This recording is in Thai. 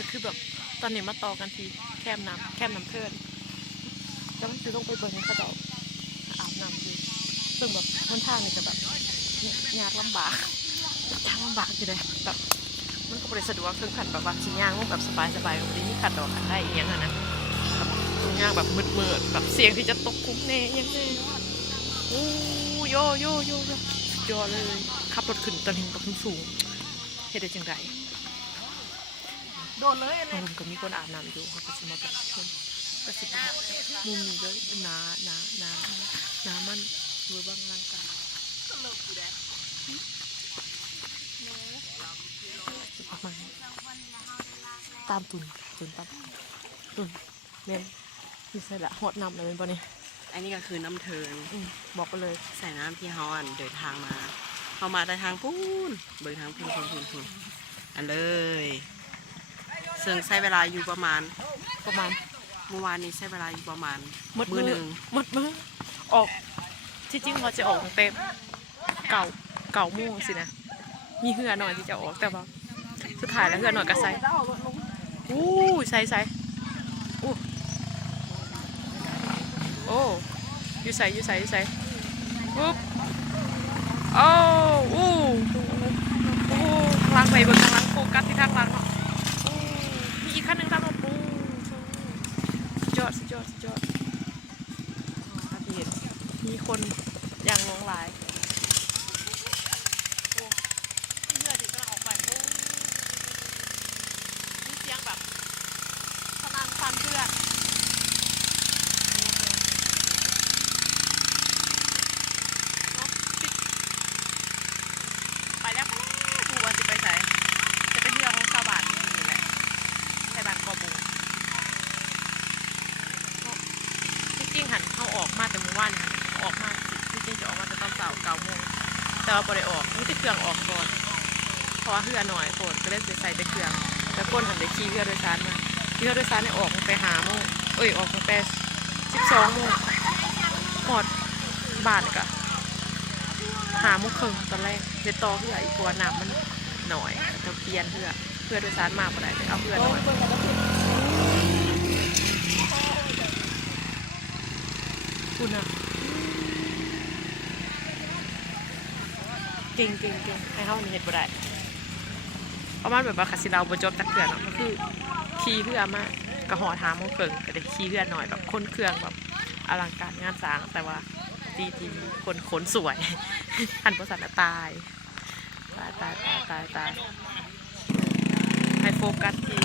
ก็คือแบบตอนนี้มาต่อกันที่แคมน้ำเทินแล้วมันคือลงไปเบิ่งเขาเจ้าอาบน้ำอยู่ซึ่งแบบบนทางนี่จะแบบยากลำบากทางลำบากอยู่เลยแบบมันก็บริสะดวกถึงขันแบบว่าชิ้นย่างมันแบบสบายวันนี้ขัดดอกขันได้อีกอย่างนะตรงย่างแบบมืดแบบเสียงที่จะตกคุ้มแน่ยังไงโอ้โยสุดยอดเลยขับรถขึ้นตอนนี้แบบสูงเฮ็ดได้จังไดโดนเลยอะไรผมก็มีคนอาบน้ำอยู่เขาก็จะมาแบบคนก็สิมุมนี้เลยน้ำมันเบอร์บางร่างกายประมาณตามตุนปั๊บตุนเมนมีใส่ละหอดน้ำเลยเป็นปะเนี่ย อันนี้ก็คือน้ำเทิงบอกไปเลยใส่น้ำที่เฮาเดินทางมาเขามาแต่ทางพูนเบิ่งทางพูนอันเลยซึ่งใช้เวลาอยู่ประมาณเมื่อวานนี้ใช้เวลาอยู่ประมาณมื้อหนึ่งหมดมือออกที่จริงเราจะออกตั้งแต่เก่าโมงสินะมีเหือหน่อยที่จะออกแต่ว่าสุดท้ายแล้วเหือหน่อยก็ใส่อู้ใส่อู้โอ้อยู่ใส่ปุ๊บโอ้อู้ทางหลังไปเบิ่งทางหลังโฟกัสที่ทางหลังเนาะมีอีกขั้นหนึ่งทางหลังปูสุดยอดที่เห็นมีคนอย่างลงหลายโอ้เรือที่กำลังออกไปโอ้มีเสียงแบบสนั่นสั่นเพื่อนไปแล้วดูว่าจะไปไหนจะเป็นเรือของชาวบ้านนี่แหละชาวบ้านกอบูจริงๆหันเขาออกมาแต่เมื่อวานออกมาจริงๆจะออกมาแต่ตอนเช้า9 โมงแต่ว่าพอได้ออกนี่จะเครื่องออกก่อนเพราะว่าเรือหน่อยโผล่ก็เล่นใส่แต่เครื่องแล้วก้นหันไปขี่เรือโดยสารมาขี่เรือโดยสารเนี่ยออกไป5 โมงออกตั้งแต่12 โมงหมดบ้านก็5 โมงครึ่งตอนแรกเดี๋ยวต่อเรืออีกตัวน้ำมันหน่อยจะเปลี่ยนเรือโดยสารมาบ่ได้เอาเรือหน่อยคุณอะเก่งให้เขาเห็นบ่ได้ประมาณแบบว่าคาสิเราบจบตักเกือเนาะก็คือขี่เรือมากระหอถามโมงเกิงก็ได้ขี่เรือหน่อยแบบคนเครื่องแบบอลังการงานสร้างแต่ว่าตีคนขนสวยหันประสานตายให้โฟกัสที่